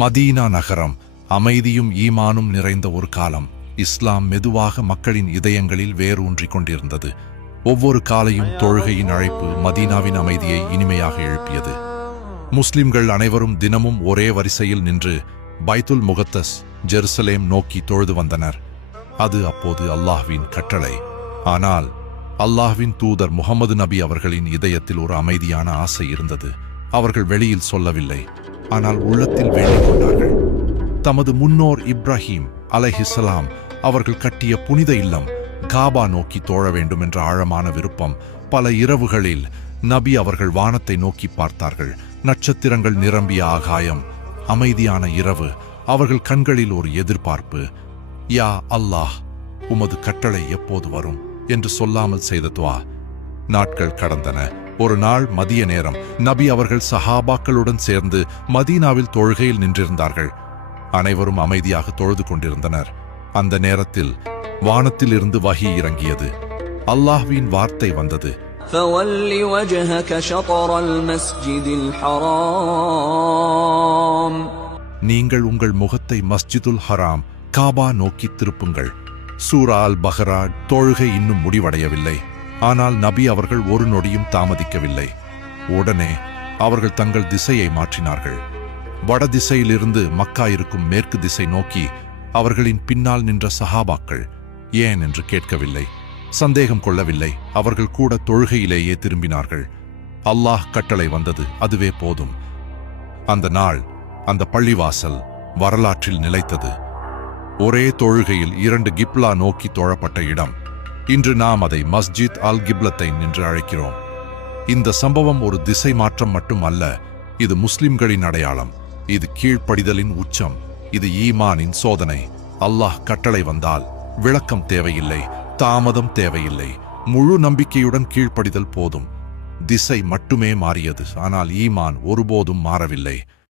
Medina நகரம் அமைதியும் ஈமானும் நிறைந்த ஒரு காலம். இஸ்லாம் மெதுவாக மக்களின் இதயங்களில் வேரூன்றிக் கொண்டிருந்தது. ஒவ்வொரு காலையும் தொழுகையின் அழைப்பு மதீனாவின் அமைதியை இனிமையாக எழுப்பியது. முஸ்லிம்கள் அனைவரும் தினமும் ஒரே வரிசையில் நின்று பைத்துல் முகத்தஸ் ஜெருசலேம் நோக்கி தொழுது வந்தனர். அது அப்போது அல்லாஹ்வின் கட்டளை. ஆனால் அல்லாஹ்வின் தூதர் முகமது நபி அவர்களின் இதயத்தில் ஒரு அமைதியான ஆசை இருந்தது. அவர்கள் வெளியில் சொல்லவில்லை, ஆனால் உள்ளத்தில் வேண்டிக் கொண்டார்கள். தமது முன்னோர் இப்ராஹிம் அலைஹிஸ்ஸலாம் அவர்கள் கட்டிய புனித இல்லம் காபா நோக்கி தொழ வேண்டும் என்ற ஆழமான விருப்பம். பல இரவுகளில் நபி அவர்கள் வானத்தை நோக்கி பார்த்தார்கள். நட்சத்திரங்கள் நிரம்பிய ஆகாயம், அமைதியான இரவு. அவர்கள் கண்களில் ஒரு எதிர்பார்ப்பு. யா அல்லாஹ், உமது கட்டளை எப்போது வரும் என்று சொல்லாமல் செய்த துஆ. நாட்கள் கடந்தன. ஒரு நாள் மதிய நேரம் நபி அவர்கள் சஹாபாக்களுடன் சேர்ந்து மதீனாவில் தொழுகையில் நின்றிருந்தார்கள். அனைவரும் அமைதியாக தொழுது கொண்டிருந்தனர். அந்த நேரத்தில் வானத்தில் இருந்து வஹி இறங்கியது. அல்லாஹ்வின் வார்த்தை வந்தது. فَوَلِّ وَجْهَكَ شَطْرَ الْمَسْجِدِ الْحَرَامِ நீங்கள் உங்கள் முகத்தை மஸ்ஜிதுல் ஹராம் காபா நோக்கி திருப்புங்கள். சூரா அல் பஹரா. தொழுகை இன்னும் முடிவடையவில்லை. ஆனால் நபி அவர்கள் ஒரு நொடியும் தாமதிக்கவில்லை. உடனே அவர்கள் தங்கள் திசையை மாற்றினார்கள். வட திசையிலிருந்து மக்கா இருக்கும் மேற்கு திசை நோக்கி. அவர்களின் பின்னால் நின்ற சஹாபாக்கள் ஏன் என்று கேட்கவில்லை, சந்தேகம் கொள்ளவில்லை. அவர்கள் கூட தொழுகையிலேயே திரும்பினார்கள். அல்லாஹ் கட்டளை வந்தது, அதுவே போதும். அந்த நாள், அந்த பள்ளிவாசல் வரலாற்றில் நிலைத்தது. ஒரே தொழுகையில் 2 கிப்லா நோக்கி தொழப்பட்ட இடம். இன்று நாம் அதை மஸ்ஜித் அல் கிப்லத்தைன் என்று அழைக்கிறோம். இந்த சம்பவம் ஒரு திசை மாற்றம் மட்டும் அல்ல, இது முஸ்லிம்களின் அடையாளம். இது கீழ்ப்படிதலின் உச்சம். இது ஈமானின் சோதனை. அல்லாஹ் கட்டளை வந்தால் விளக்கம் தேவையில்லை, தாமதம் தேவையில்லை. முழு நம்பிக்கையுடன் கீழ்ப்படிதல் போதும். திசை மட்டுமே மாறியது, ஆனால் ஈமான் ஒருபோதும் மாறவில்லை.